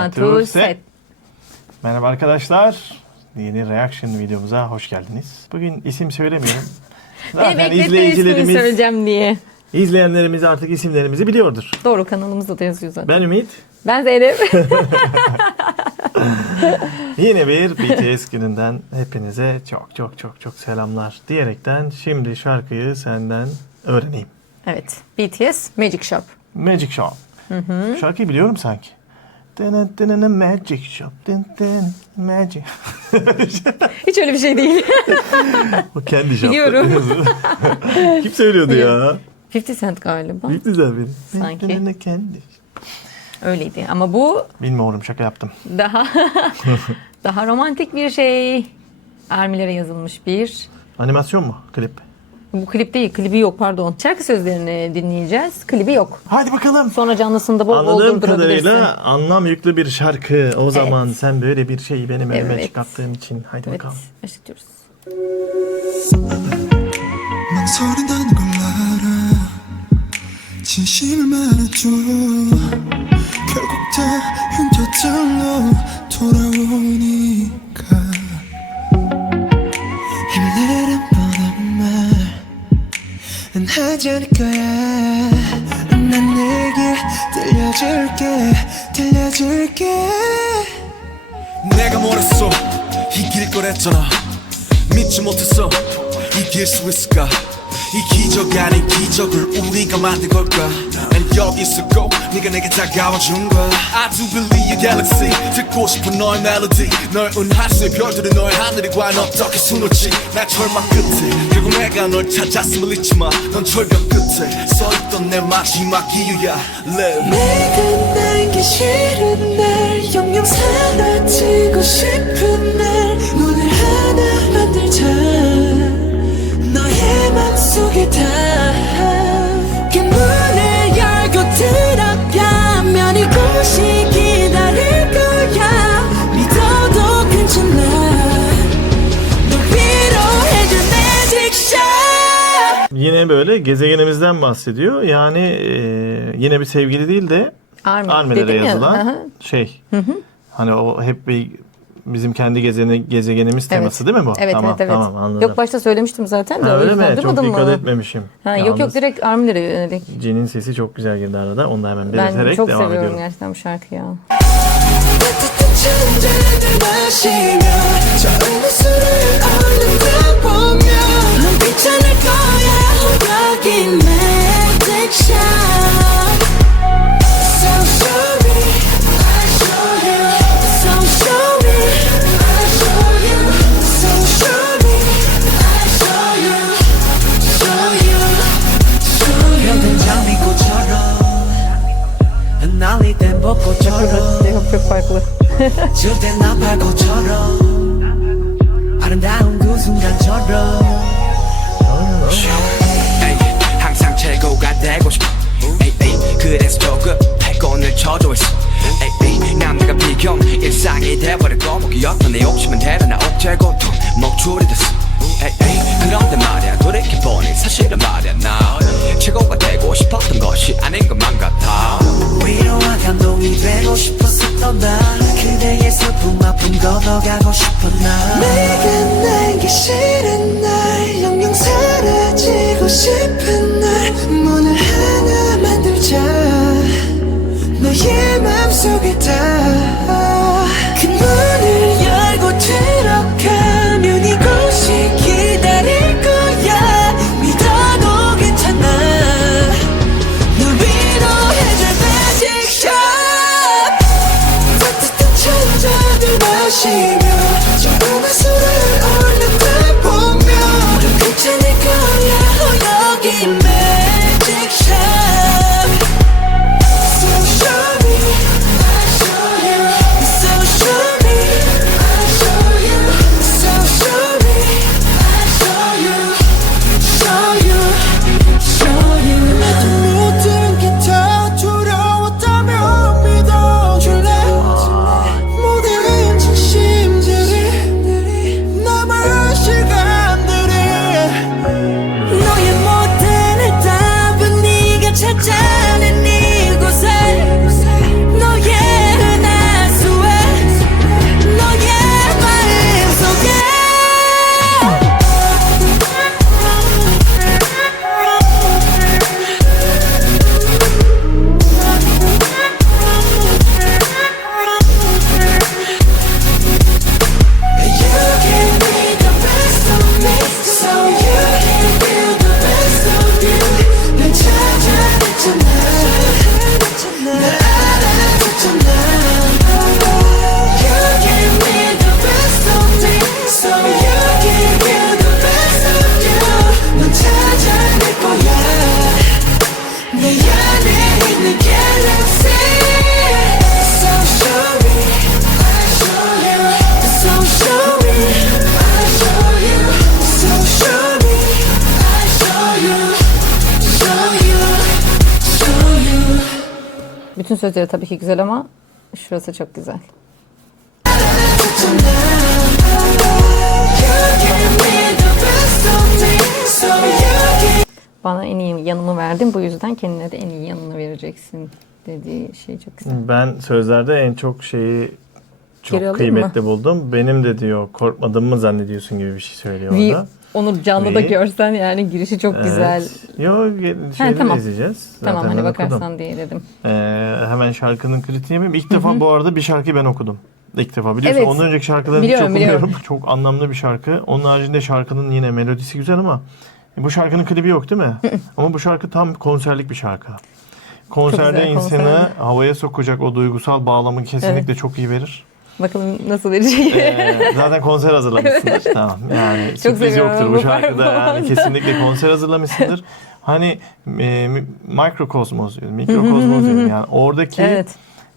One, two, set. Merhaba arkadaşlar. Yeni reaction videomuza hoş geldiniz. Bugün isim söylemiyorum. Beni bekletme ismini söyleyeceğim diye. İzleyenlerimiz artık isimlerimizi biliyordur. Doğru, kanalımızda da yazıyor zaten. Ben Ümit. Ben Zeynep. Yine bir BTS gününden hepinize çok selamlar diyerekten şimdi şarkıyı senden öğreneyim. Evet. BTS Magic Shop. Magic Shop. Şarkıyı biliyorum sanki. Magic Shop. Magic. Hiç öyle bir şey değil. O kendi şapka. Biliyorum. Kim söylüyordu ya? 50 Cent galiba. Büyük güzel benim. Sanki. Kendi. Öyleydi ama bu Bilmiyorum, şaka yaptım. daha romantik bir şey. Armilere yazılmış bir. Animasyon mu klip? Bu klip değil, klibi yok pardon. Şarkı sözlerini dinleyeceğiz, klibi yok. Hadi bakalım. Sonra canlısında bol bol Anladığım durdurabilirsin. kadarıyla anlam yüklü bir şarkı. O zaman sen böyle bir şeyi benim önüme çıkarttığın için. Haydi Evet, bakalım. başlıyoruz. 망설인다는 걸 알아 진심을 말해줘 결국 다 흉터들로 돌아오니까 힘을 내란 뻔한 말은 하지 않을 거야 난 내게 들려줄게 내가 뭐랬어 이길 거랬잖아 믿지 못했어 이길 수 있을까 이 기적 아닌 기적을 우리가 만든 걸까 난 여기 있었고 네가 내게 다가와준 거야 I do believe your galaxy 듣고 싶은 너의 멜로디 너의 은하수의 별들은 너의 하늘이 과연 어떻게 수놓지 날 절망 끝에 결국 내가 널 찾았음을 잊지 마넌 절벽 끝에 서있던 내 마지막 이유야 Live 내가 날기 싫은 날 영영 사라지고 싶은 날 문을 하나 만들자 너의 맘속에 닿게 문을 열고 들어가면 이곳이 기다릴 거야 믿어도 괜찮아 너 위로해줄 magic shop Yine böyle gezegenimizden bahsediyor. Yani yine bir sevgili değil de Armilere Dedim ya, yazılan şey. Hani o hep bir bizim kendi gezegenimiz teması değil mi bu? Evet, tamam, evet. Tamam, anladım. Yok, başta söylemiştim zaten de. Ha, o öyle yüzden mi? Çok duymadın dikkat mı? etmemişim. Yok direkt Armilere yönelik. Cin'in sesi çok güzel girdi arada. Onu da hemen Ben belirterek çok devam seviyorum ediyorum. gerçekten bu şarkıyı ya. 날리던 벚꽃처럼 Çok farklı. 줄땐 나팔꽃처럼 아름다운 그 순간처럼 항상 최고가 되고 싶어 그래서 조급해 오늘 저조 있어 남들과 비교 일상이 돼버리고 목이었던 내 욕심은 대려 나 억제고 또 목줄이 됐어 그런데 말야 돌이켜보니 사실은 말야 나 최고가 되고 싶었던 것이 아닌 것만 같아 위로와 감동이 되고 싶었었던 나 그대의 슬픔 아픔 걷어가고 싶은 나 내가 날기 싫은 날 영영 사라지고 싶은 날 문을 하나 만들자 너의 맘속에 닿그 문을 열고 들어가면 이곳이 기다릴 거야 믿어도 괜찮아 널 위로해줄 magic shop 따뜻한 천자들 마시며 sözleri tabii ki güzel ama şurası çok güzel. Bana en iyi yanımı verdin, bu yüzden kendine de en iyi yanını vereceksin dediği şey çok güzel. Ben sözlerde en çok şeyi çok Geri alayım kıymetli buldum. Benim de diyor korkmadığımı mı zannediyorsun gibi bir şey söylüyor Vi, orada. onu canlı da Vi. görsen yani girişi çok güzel. Yok şeyleri tamam. izleyeceğiz. Tamam Zaten hani ben okudum. bakarsan diye dedim. Hemen şarkının kritiği yapayım. İlk defa bu arada bir şarkıyı ben okudum. İlk defa. Biliyorsun Evet. ondan önceki şarkılarını hiç Biliyorum, okumuyorum. biliyorum. Çok anlamlı bir şarkı. Onun haricinde şarkının yine melodisi güzel ama bu şarkının klibi yok değil mi? Ama bu şarkı tam konserlik bir şarkı. Konserde güzel, insanı konserde. havaya sokacak o duygusal bağlamı kesinlikle çok iyi verir. Bakalım nasıl verecek. Zaten konser hazırlamışsındır. Tamam. Yani sürpriz seviyorum yoktur bu bu şarkıda. Yani performansı. kesinlikle konser hazırlamışsındır. Hani mikrokosmos diyorum. Yani oradaki Evet.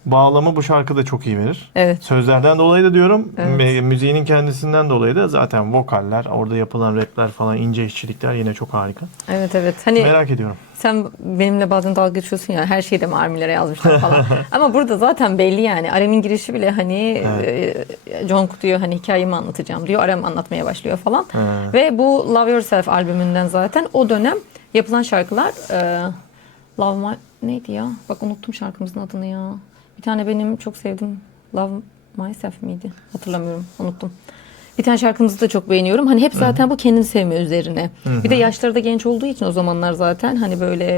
bağlamı bu şarkıda çok iyi verir. Evet. Sözlerden dolayı da diyorum. Evet. Müziğinin kendisinden dolayı da zaten vokaller, orada yapılan rapler falan, ince işçilikler yine çok harika. Evet evet. Hani Merak ediyorum. sen benimle bazen dalga geçiyorsun ya, her şeyi de mi armilere yazmışlar falan. Ama burada zaten belli yani. Arem'in girişi bile hani Jungkook diyor hani hikayemi anlatacağım diyor. Arem anlatmaya başlıyor falan. Ve bu Love Yourself albümünden zaten o dönem yapılan şarkılar Love My... Neydi ya? Bak unuttum şarkımızın adını ya. Bir tane benim çok sevdiğim Love Myself miydi? Hatırlamıyorum. Unuttum. Bir tane şarkımızı da çok beğeniyorum. Hani hep zaten bu kendini sevme üzerine. Bir de yaşları da genç olduğu için o zamanlar zaten hani böyle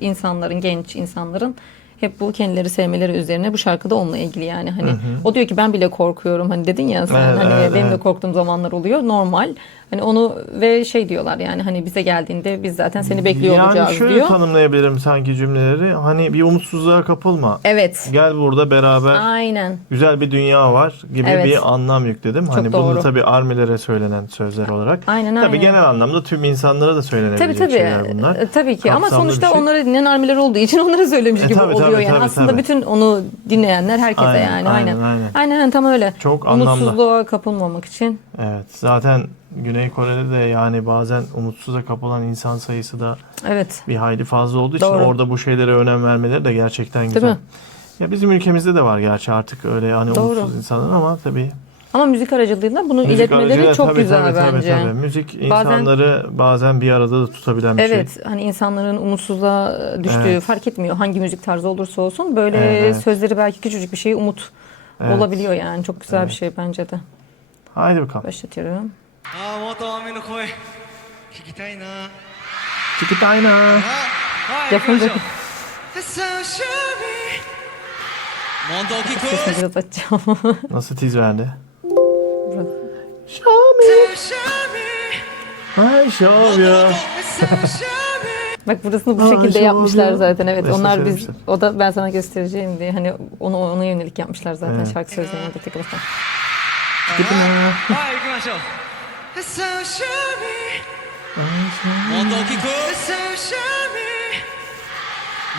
insanların, genç insanların hep bu kendileri sevmeleri üzerine, bu şarkıda onunla ilgili yani hani o diyor ki ben bile korkuyorum hani dedin ya sen hani benim de korktuğum zamanlar oluyor normal. Hani onu ve şey diyorlar yani hani bize geldiğinde biz zaten seni bekliyor olacağız Yani şöyle diyor. tanımlayabilirim sanki cümleleri. Hani bir umutsuzluğa kapılma. Evet. Gel burada beraber Aynen. güzel bir dünya var gibi Evet. bir anlam yükledim. Hani doğru. bunu tabii armilere söylenen sözler olarak. Aynen, Tabii aynen. genel anlamda tüm insanlara da söylenebilecek Tabii şeyler bunlar. tabii ki ama Kapsamlı sonuçta bir şey. onları dinleyen armiler olduğu için onlara söylemiş gibi tabii, oluyor tabii, yani. tabii, Aslında tabii. bütün onu dinleyenler herkese Aynen, yani. aynen, Aynen. aynen. Tam öyle. Çok anlamlı. Umutsuzluğa kapılmamak için. Evet. Zaten Güney Kore'de de yani bazen umutsuza kapılan insan sayısı da Evet. bir hayli fazla olduğu için Doğru. orada bu şeylere önem vermeleri de gerçekten güzel. Değil mi? Ya bizim ülkemizde de var gerçi artık öyle hani Doğru. umutsuz insanlar ama tabii Ama müzik aracılığıyla bunu müzik iletmeleri aracıyla çok tabii, güzel tabii, bence. Tabii. Müzik insanları bazen bir arada da tutabilen bir şey. Evet, hani insanların umutsuzluğa düştüğü Evet. fark etmiyor hangi müzik tarzı olursa olsun. Böyle Evet. sözleri belki küçücük bir şey umut Evet. olabiliyor yani. Çok güzel bir şey bence de. Haydi bakalım. Başlatıyorum. ああ、もっと雨の声聞きたいな。 Çikitayna. はい、行きましょう。そうしもっと大きく。 Sesini biraz açacağım. Nasıl tiz verdi? Ay şov ya. Bak burasını bu Aa, şekilde şey yapmışlar oluyor. zaten. Evet Burasını onlar biz söylemişler. o da ben sana göstereceğim diye hani ona yönelik yapmışlar zaten Evet. şarkı sözlerini de tek başına. はい、行きましょう。そうしもっと大きく。そうし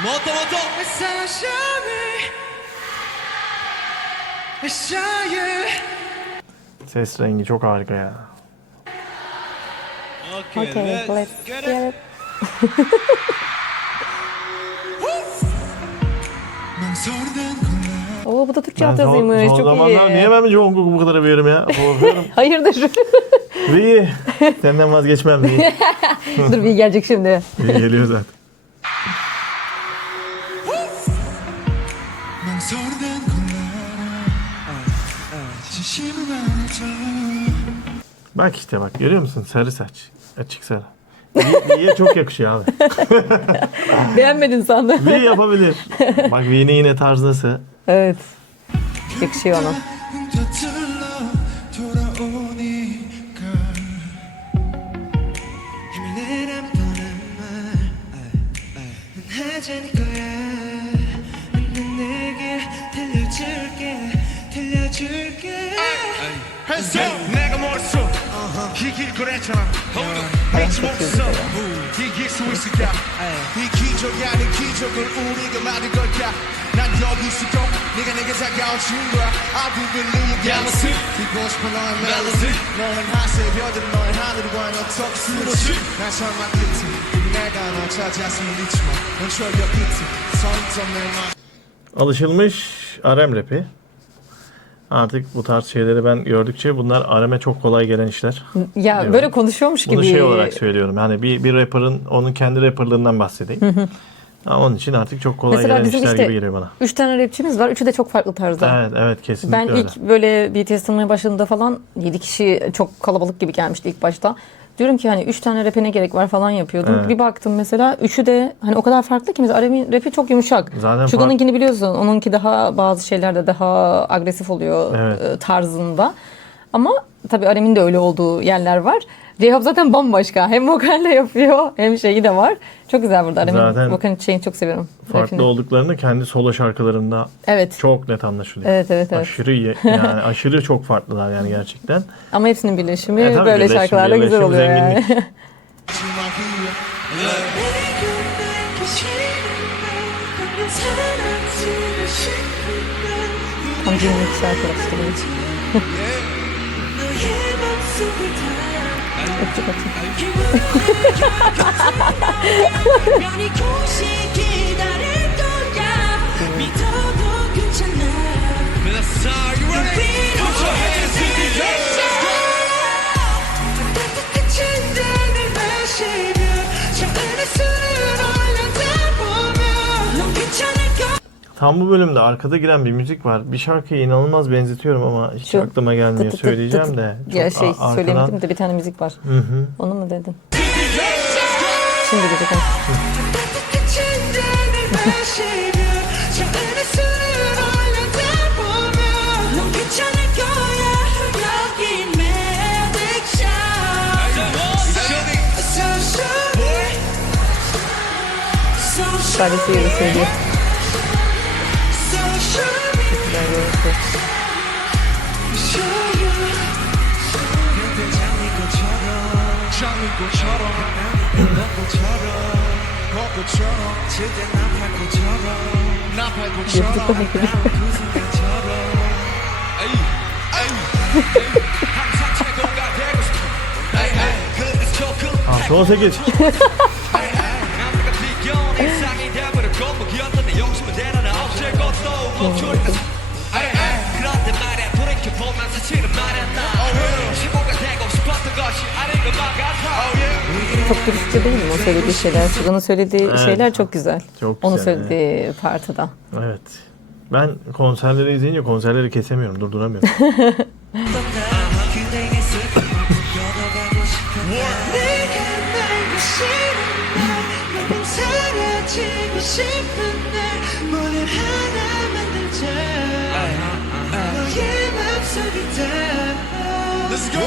もっともっと。そうしShow you. Ses rengi çok harika ya. Okay, Okay, let's get get it. it. Oo bu da Türkçe Ben altyazıymış. son Çok zamanlar iyi. niye ben Jungkook'u bu kadar övüyorum ya? Korkuyorum. Hayırdır? Vi. Senden vazgeçmem Vi. Dur bir gelecek şimdi. Vi geliyor zaten. Bak işte bak görüyor musun? Sarı saç. Açık sarı. Vi'ye çok yakışıyor abi. Beğenmedin sandım. Vi yapabilir. Bak Vi'nin yine tarzı nasıl? Evet. Yakışıyor ona. 내가 멋있어 이길 거랬잖아 잊지 못했어 이길 수 있을까 이 기적이 아닌 기적을 우리가 만든 걸까 난 여기 있어도 네가 내게 다가온 친구야 I do believe galaxy 뛰고 싶어 너의 멜로디 너는 하새벽은 너의 하늘과 너 턱수로지 난 설마 끝이 내가 널 찾았으면 잊지마 넌 철벽 끝이 서있던 내맘 Alışılmış RM rapi. Artık bu tarz şeyleri ben gördükçe bunlar RM'e çok kolay gelen işler. Ya Diyorum. böyle konuşuyormuş gibi. Bunu şey olarak söylüyorum. Yani bir rapper'ın onun kendi rapper'lığından bahsedeyim. Ama onun için artık çok kolay Mesela gelen bizim işler işte gibi geliyor bana. 3 tane rapçimiz var. Üçü de çok farklı tarzda. Evet kesinlikle Ben öyle. ilk böyle BTS tanımaya başladığımda falan 7 kişi çok kalabalık gibi gelmişti ilk başta. Diyorum ki hani 3 tane rap'e ne gerek var falan yapıyordum. Evet. Bir baktım mesela üçü de hani o kadar farklı ki mesela Arem'in rap'i çok yumuşak. Zaten Şuga'nınkini biliyorsun. Onunki daha bazı şeylerde daha agresif oluyor Evet. tarzında. Ama tabii Arem'in de öyle olduğu yerler var. J-Hope zaten bambaşka. Hem vokalle yapıyor hem şeyi de var. Çok güzel burada. Zaten Arem'in vokal şeyini çok seviyorum. farklı Rap'ini. olduklarını kendi solo şarkılarında Evet. çok net anlaşılıyor. Evet. Aşırı yani aşırı çok farklılar yani gerçekten. Ama hepsinin birleşimi Tabii böyle birleşim, şarkılarla güzel birleşim, oluyor yani. zenginlik. Tam cimrilik şarkılar işte benim için. Öpücük atayım. That's how you ready? Put your hands in the air. Tam bu bölümde arkada giren bir müzik var. Bir şarkıya inanılmaz benzetiyorum ama hiç Şu aklıma gelmiyor. tıt tıt tıt Söyleyeceğim tıt. de. Ya Çok şey arkadan- söylemedim de bir tane müzik var. Hı hı. Onu mu dedin? Şimdi gelecek. Sadece yeri söylüyor. Güzel görüntü. Yaptıkta bakıyor. Artı 18. Oh, Çok dürüstçe değil mi o söylediği şeyler? Suga'nın söylediği Evet. şeyler çok güzel. Çok Onun güzel, söylediği partıda. Evet. Ben konserleri izleyince konserleri kesemiyorum, durduramıyorum. Let's go.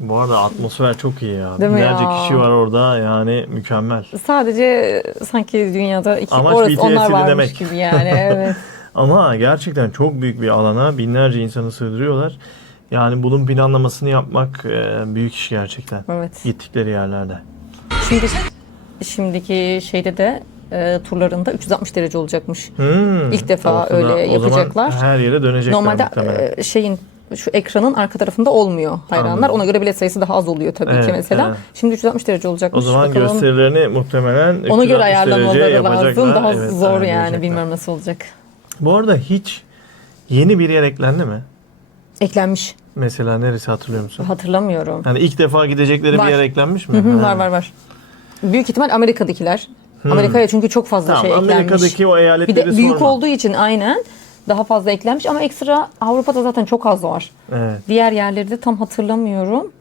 Bu arada atmosfer çok iyi ya. Değil mi Binlerce ya? kişi var orada yani mükemmel. Sadece sanki dünyada Amaç orası BTS'i onlar varmış dinlemek. gibi yani. Evet. Ama gerçekten çok büyük bir alana binlerce insanı sığdırıyorlar. Yani bunun planlamasını yapmak büyük iş gerçekten. Evet. Gittikleri yerlerde. Şimdiki şeyde de turlarında 360 derece olacakmış. İlk defa Ortada, öyle o zaman yapacaklar. her yere dönecekler Normalde muhtemelen. şeyin şu ekranın arka tarafında olmuyor hayranlar. Anladım. Ona göre bilet sayısı daha az oluyor tabii Evet, ki mesela. evet. Şimdi 360 derece O olacakmış. zaman Bakalım. gösterilerini muhtemelen Ona 360 göre derece ayarlamaları lazım. yapacaklar. Daha Evet, zor yani. ayarlayacaklar. Bilmiyorum nasıl olacak. Bu arada hiç yeni bir yer eklendi mi? Eklenmiş. Mesela neresi hatırlıyor musun? Hatırlamıyorum. Yani ilk defa gidecekleri Var. bir yer eklenmiş mi? Hı hı, Ha. var. Büyük ihtimal Amerika'dakiler. Amerika'ya çünkü çok fazla Tamam, şey eklenmiş. Amerika'daki o Bir eyaletleri de büyük sorma. olduğu için aynen daha fazla eklenmiş ama ekstra Avrupa'da zaten çok az var. Evet. Diğer yerleri de tam hatırlamıyorum.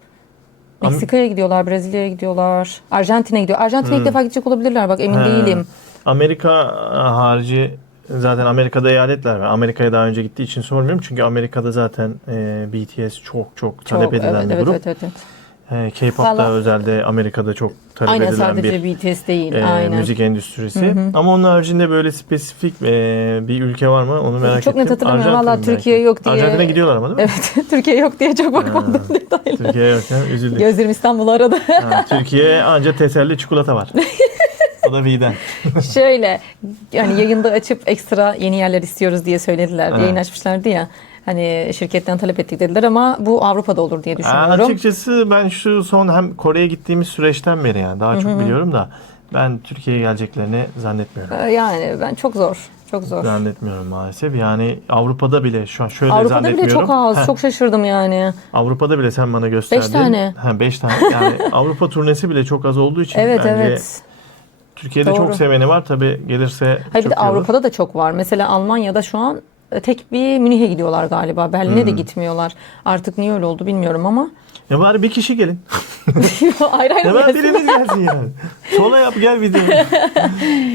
Meksika'ya gidiyorlar, Brezilya'ya gidiyorlar, Arjantin'e gidiyor. Arjantin'e ilk defa gidecek olabilirler bak emin Ha. değilim. Amerika harici zaten Amerika'da eyaletler var. Amerika'ya daha önce gittiği için sormuyorum. Çünkü Amerika'da zaten BTS çok talep edilen bir grup. Evet. K-pop da Valla- özelde Amerika'da çok talep Aynen edilen sadece bir BTS değil. Aynen. müzik endüstrisi. Ama onun haricinde böyle spesifik bir ülke var mı? Onu merak Çok ettim. net hatırlamıyorum. Arjantin Valla mi Türkiye belki? yok diye. Arjantin'e gidiyorlar ama değil mi? Evet. Türkiye yok diye çok bakmadım detaylı. Türkiye yok. Yani üzüldük. Gözlerim İstanbul'u aradı. Ha, Türkiye ancak teselli çikolata var. O da V'den. Şöyle yani yayında açıp ekstra yeni yerler istiyoruz diye söylediler. Evet. Yayın açmışlardı ya. Hani şirketten talep ettik dediler ama bu Avrupa'da olur diye düşünüyorum. Açıkçası ben şu son hem Kore'ye gittiğimiz süreçten beri yani daha çok biliyorum da ben Türkiye'ye geleceklerini zannetmiyorum. Yani ben çok zor. Çok zor. Zannetmiyorum maalesef. Yani Avrupa'da bile şu an şöyle Avrupa'da bile zannetmiyorum. çok az. Heh, Çok şaşırdım yani. Avrupa'da bile sen bana gösterdin. 5 tane. 5 tane. Yani Avrupa turnesi bile çok az olduğu için Evet bence evet. Türkiye'de Doğru. çok seveni var. Tabii gelirse Hayır bir çok de iyi olur. Avrupa'da da çok var. Mesela Almanya'da şu an tek bir Münih'e gidiyorlar galiba. Berlin'e de gitmiyorlar. Artık niye öyle oldu bilmiyorum ama. Ya bari bir kişi gelin. Ayrı ayrı Ya bari gelsin. biriniz gelsin yani. Sola yap gel video.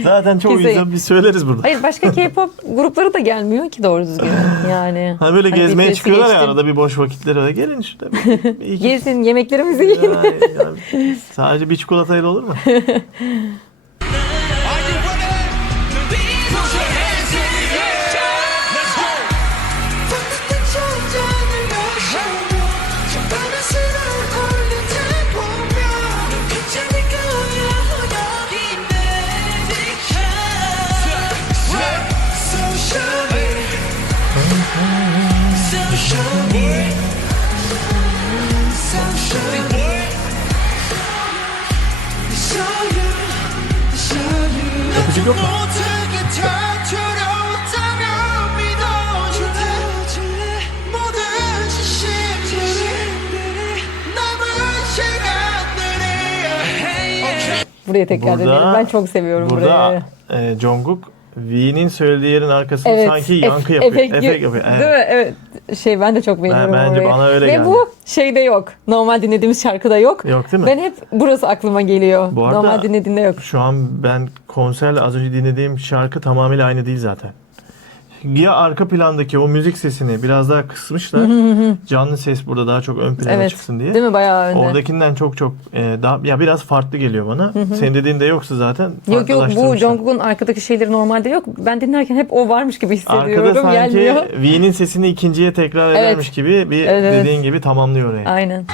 Zaten çok Kimse- insan biz söyleriz burada. Hayır başka K-pop grupları da gelmiyor ki doğru düzgün. Yani. Hani böyle gezmeye BTS'i çıkıyorlar ya geçtim. arada bir boş vakitleri öyle. Gelin işte. Bir iki- Gezin yemeklerimizi yiyin. Yani sadece bir çikolatayla olur mu? Are you ready? Put your hands in the air. Let's go. Öpücük yok mu? Buraya tekrar Burada- edelim. Ben çok seviyorum Burada burayı. Jungkook V'nin söylediği yerin arkasında Evet. sanki yankı yapıyor. Efekt Efekt yapıyor. Evet. Değil mi? Evet. Ben de çok beğeniyorum bence orayı. bana öyle Ve geldi. bu şeyde yok. Normal dinlediğimiz şarkıda yok. Yok değil mi? Ben hep burası aklıma geliyor. Bu arada- Normal dinlediğinde yok. Şu an ben konserle az önce dinlediğim şarkı tamamıyla aynı değil zaten. Ya arka plandaki o müzik sesini biraz daha kısmışlar. Canlı ses burada daha çok ön plana Evet. çıksın diye. Değil mi? Bayağı önde. Oradakinden çok daha ya biraz farklı geliyor bana. Senin dediğin de yoksa zaten Yok yok bu farklılaştırmışlar. Jungkook'un arkadaki şeyleri normalde yok. Ben dinlerken hep o varmış gibi hissediyorum. Arkada sanki Gelmiyor. V'nin sesini ikinciye tekrar Evet. edermiş gibi bir Evet, evet. dediğin gibi tamamlıyor orayı. Aynen.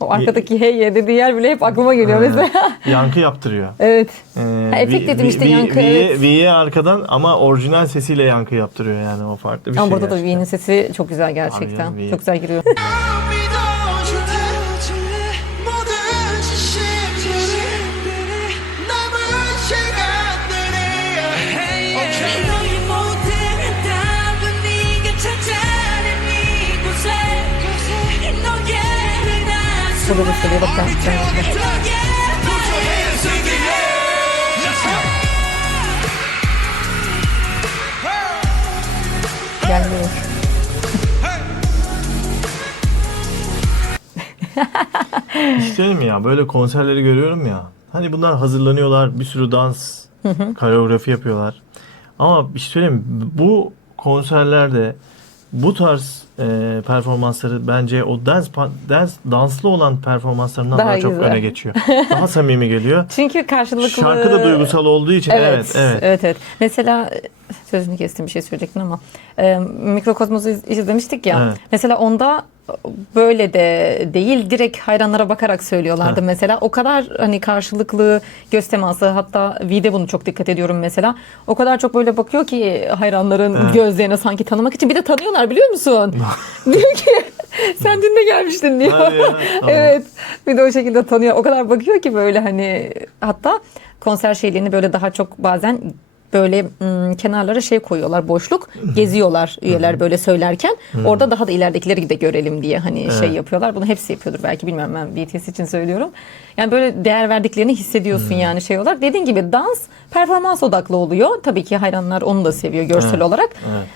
O arkadaki hey ye dediği yer bile hep aklıma geliyor mesela. Yankı yaptırıyor. Evet. Ee, efekt dedim işte, yankı, evet. V'ye arkadan ama orijinal sesiyle yankı yaptırıyor yani o farklı bir Ama şey. burada da gerçekten. V'nin sesi çok güzel gerçekten. Abi ya, V. Çok güzel giriyor. Burada da söylüyor bak sen. Gelmiyor. İşte mi ya böyle konserleri görüyorum ya. Hani bunlar hazırlanıyorlar bir sürü dans, koreografi yapıyorlar. Ama bir şey söyleyeyim mi? Bu konserlerde bu tarz performansları bence o danslı olan performanslarından Daha daha çok güzel. öne geçiyor. Daha samimi geliyor. Çünkü karşılıklı... Şarkı da duygusal olduğu için evet. Evet. Mesela sözünü kestim bir şey söyleyecektin ama Mikrokosmos'u izlemiştik ya. Evet. Mesela onda böyle de değil direkt hayranlara bakarak söylüyorlardı mesela. O kadar hani karşılıklı göz teması, hatta V'de bunu çok dikkat ediyorum mesela. O kadar çok böyle bakıyor ki hayranların gözlerine sanki tanımak için. Bir de tanıyorlar biliyor musun? Diyor ki sen dün de gelmiştin diyor. Hadi ya, tamam. Evet. Bir de o şekilde tanıyor. O kadar bakıyor ki böyle hani, hatta konser şeylerini böyle daha çok bazen böyle kenarlara şey koyuyorlar, boşluk, geziyorlar üyeler böyle söylerken. Orada daha da ileridekileri de görelim diye hani şey yapıyorlar. Bunu hepsi yapıyordur belki, bilmiyorum, ben BTS için söylüyorum. Yani böyle değer verdiklerini hissediyorsun yani şey olarak. Dediğin gibi dans performans odaklı oluyor. Tabii ki hayranlar onu da seviyor görsel olarak.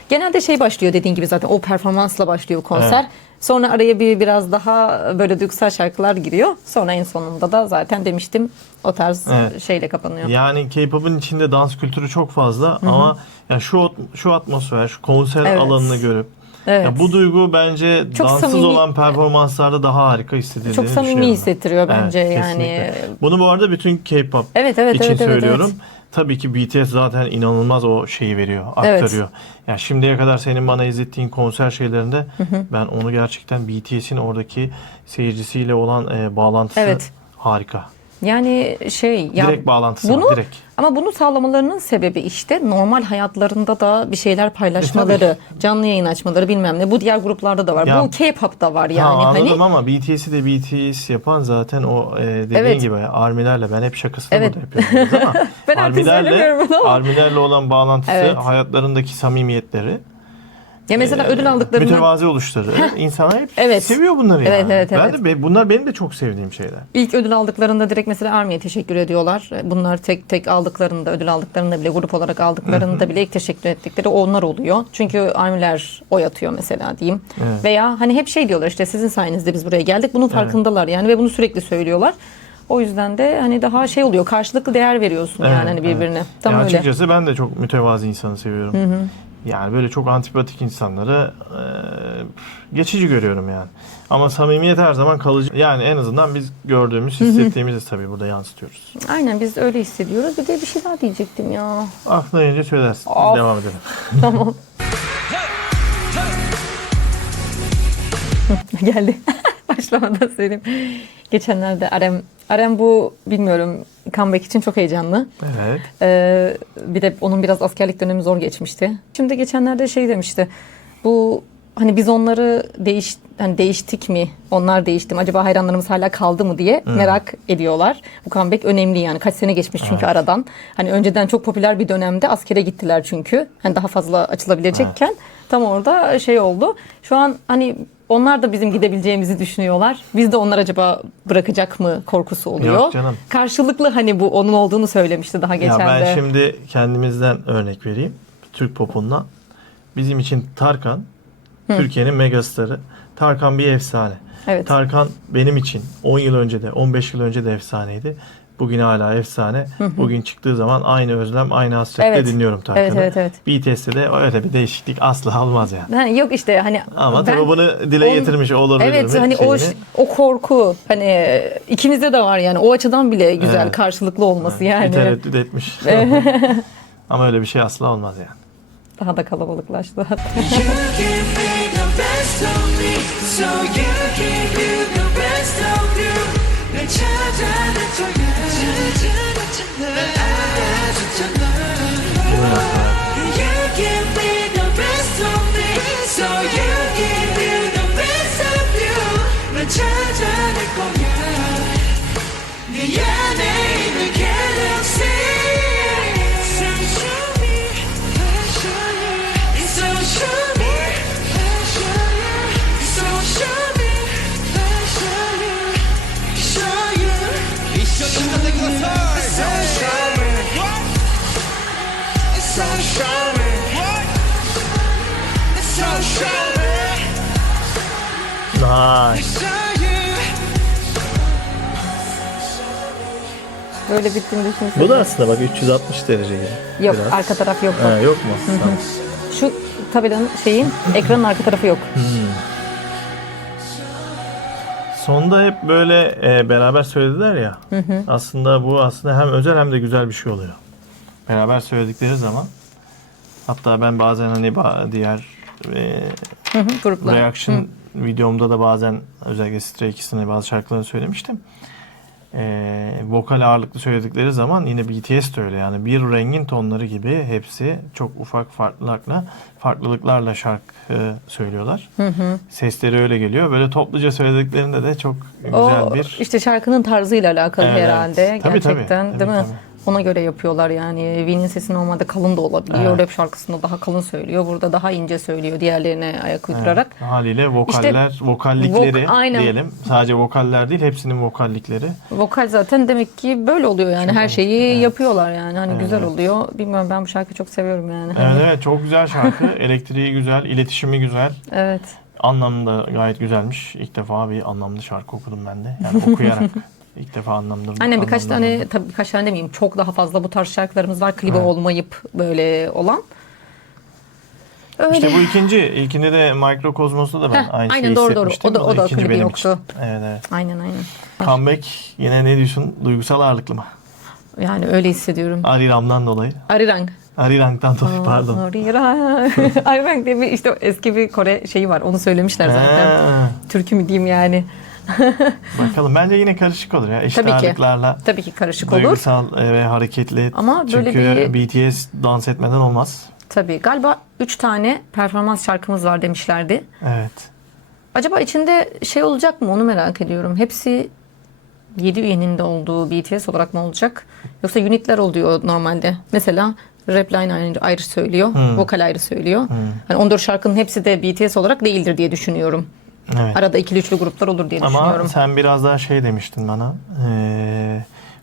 Genelde şey başlıyor dediğin gibi, zaten o performansla başlıyor konser. Sonra araya biraz daha böyle duygusal şarkılar giriyor. Sonra en sonunda da zaten demiştim o tarz şeyle kapanıyor. Yani K-pop'un içinde dans kültürü çok fazla ama yani şu atmosfer, şu konser Evet. alanını görüp Evet. ya bu duygu bence Çok danssız samimi- olan performanslarda daha harika hissedildiğini Çok samimi düşünüyorum ben. hissettiriyor bence Evet, yani. kesinlikle. Bunu bu arada bütün K-pop Evet, için evet, söylüyorum. evet. tabii ki BTS zaten inanılmaz o şeyi veriyor, aktarıyor. Yani şimdiye kadar senin bana izlettiğin konser şeylerinde ben onu gerçekten BTS'in oradaki seyircisiyle olan bağlantısı harika. Yani Direkt bağlantısı var, direkt. Ama bunu sağlamalarının sebebi işte normal hayatlarında da bir şeyler paylaşmaları, canlı yayın açmaları bilmem ne. Bu diğer gruplarda da var. Ya, Bu K-pop'ta var yani. Anladım ama BTS'i de BTS yapan zaten o dediğin gibi ARMY'lerle ben hep şakasını burada yapıyorum ama Ben herkes söylemiyorum ama. ARMY'lerle olan bağlantısı, hayatlarındaki samimiyetleri. Ya mesela ödül aldıklarında mütevazi oluşları. İnsanlar hep seviyor bunları yani. Evet. Bunlar benim de çok sevdiğim şeyler. İlk ödül aldıklarında direkt mesela ARMY'ye teşekkür ediyorlar. Bunlar tek aldıklarında, ödül aldıklarında bile, grup olarak aldıklarında bile ilk teşekkür ettikleri onlar oluyor. Çünkü ARMY'ler oy atıyor mesela diyeyim. Veya hani hep diyorlar işte sizin sayenizde biz buraya geldik. Bunun farkındalar yani ve bunu sürekli söylüyorlar. O yüzden de hani daha oluyor. Karşılıklı değer veriyorsun yani hani birbirine. Tam öyle. Açıkçası ben de çok mütevazi insanı seviyorum. Yani böyle çok antipatik insanları geçici görüyorum yani. Ama samimiyet her zaman kalıcı. Yani en azından biz gördüğümüz, hissettiğimizi tabii burada yansıtıyoruz. Aynen biz öyle hissediyoruz. Bir de bir şey daha diyecektim ya. Aklına gelince söylersin. Biz devam edelim. Tamam. Geldi. Başlamadan söyleyeyim. Geçenlerde Arem bu bilmiyorum comeback için çok heyecanlı. Evet. Bir de onun biraz askerlik dönemi zor geçmişti. Şimdi geçenlerde demişti. Bu hani biz onları değiştik mi? Onlar değişti mi? Acaba hayranlarımız hala kaldı mı diye merak ediyorlar. Bu comeback önemli yani. Kaç sene geçmiş çünkü aradan. Hani önceden çok popüler bir dönemde askere gittiler çünkü. Hani daha fazla açılabilecekken tam orada oldu. Şu an hani onlar da bizim gidebileceğimizi düşünüyorlar. Biz de onlar acaba bırakacak mı korkusu oluyor. Yok canım. Karşılıklı hani bu onun olduğunu söylemişti daha geçen Ya ben de. şimdi kendimizden örnek vereyim. Türk popundan. Bizim için Tarkan, Türkiye'nin megastarı. Tarkan bir efsane. Evet. Tarkan benim için 10 yıl önce de 15 yıl önce de efsaneydi. Bugün hala efsane. Bugün çıktığı zaman aynı özlem, aynı hasretle dinliyorum Tarkan'ı. Evet. BTS'te de öyle bir değişiklik asla olmaz yani. Yani yok işte hani Ama tabii bunu dile getirmiş olabilir mi? Evet hani o korku hani ikimizde de var yani o açıdan bile güzel karşılıklı olması yani. Bir tereddüt etmiş. Ama öyle bir şey asla olmaz yani. Daha da kalabalıklaştı. You give me the best of me, so you give you the best of you. 내 찾아냈잖아, You give me the best of me, so you give you the best of you. 난 찾아낼 거야. 네 안에 있는 galaxy. So show me, I'll show you. So show me, I'll show you. So show me, I'll show you. Show you. So show me. So show me. So show me. Nice. Show you. Böyle bittiğini düşünsene. Bu da aslında bak 360 derece gibi. Yok Biraz. arka taraf yok. Ha, yok mu? Tamam. Şu tabelanın ekranın arka tarafı yok. Sonda hep böyle beraber söylediler ya. Aslında bu hem özel hem de güzel bir şey oluyor. Beraber söyledikleri zaman. Hatta ben bazen hani diğer Gruplar. reaction videomda da bazen özellikle Stray Kids'in bazı şarkılarını söylemiştim. Vokal ağırlıklı söyledikleri zaman yine BTS de öyle yani bir rengin tonları gibi hepsi çok ufak farklılıklarla şarkı söylüyorlar. Sesleri öyle geliyor. Böyle topluca söylediklerinde de çok güzel bir işte şarkının tarzıyla alakalı Evet. Herhalde. Tabii, Gerçekten tabii, değil mi? tabii. Ona göre yapıyorlar yani. V'nin sesi normalde kalın da olabiliyor. Evet. Rap şarkısında daha kalın söylüyor. Burada daha ince söylüyor diğerlerine ayak uydurarak. haliyle vokallikleri aynen. diyelim. Sadece vokaller değil hepsinin vokallikleri. Vokal zaten demek ki böyle oluyor yani. Her şeyi yapıyorlar yani. Hani güzel oluyor. Bilmiyorum ben bu şarkıyı çok seviyorum yani. Evet çok güzel şarkı. Elektriği güzel, iletişimi güzel. Evet. Anlamı da gayet güzelmiş. İlk defa bir anlamlı şarkı okudum ben de. Yani okuyarak ilk defa anlamlı. Aynen birkaç tane tabii birkaç tane demeyeyim. Çok daha fazla bu tarz şarkılarımız var. Klibi olmayıp böyle olan. Öyle. İşte bu ikinci. İlkinde de Mikrokosmos'ta da ben aynı şeyi doğru. hissetmiştim. O da ikinci klibi benim yoktu. için. Evet. Aynen. Comeback yine ne diyorsun? Duygusal ağırlıklı mı? Yani öyle hissediyorum. Arirang'dan dolayı. Arirang. Arirang'dan dolayı pardon. Arirang. Arirang diye bir işte eski bir Kore şeyi var. Onu söylemişler zaten. Ha, Türkü mü diyeyim yani. bakalım. Bence yine karışık olur ya. Eşit Tabii ki. ağırlıklarla Tabii ki karışık olur. duygusal ve hareketli. Ama böyle Çünkü BTS dans etmeden olmaz. Tabii. Galiba 3 tane performans şarkımız var demişlerdi. Evet. Acaba içinde şey olacak mı onu merak ediyorum. Hepsi 7 üyenin de olduğu BTS olarak mı olacak? Yoksa unitler oluyor normalde. Mesela rap line ayrı söylüyor. Vokal ayrı söylüyor. Hani 14 şarkının hepsi de BTS olarak değildir diye düşünüyorum. Evet. Arada ikili üçlü gruplar olur diye Ama düşünüyorum. sen biraz daha şey demiştin bana.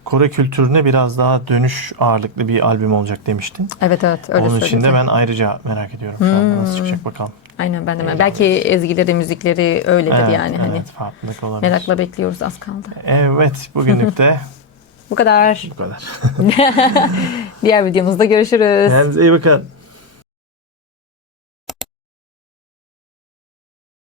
Kore kültürüne biraz daha dönüş ağırlıklı bir albüm olacak demiştin. Evet öyle Onun söyledi. için de ben ayrıca merak ediyorum. Şu an nasıl çıkacak bakalım. Aynen ben de. Belki ezgileri, müzikleri öyledir Evet, yani. Hani evet, farklılık olabilir. merakla bekliyoruz, az kaldı. Evet, bugünlük de Bu kadar. bu kadar. Diğer videomuzda görüşürüz. Kendinize iyi bakın.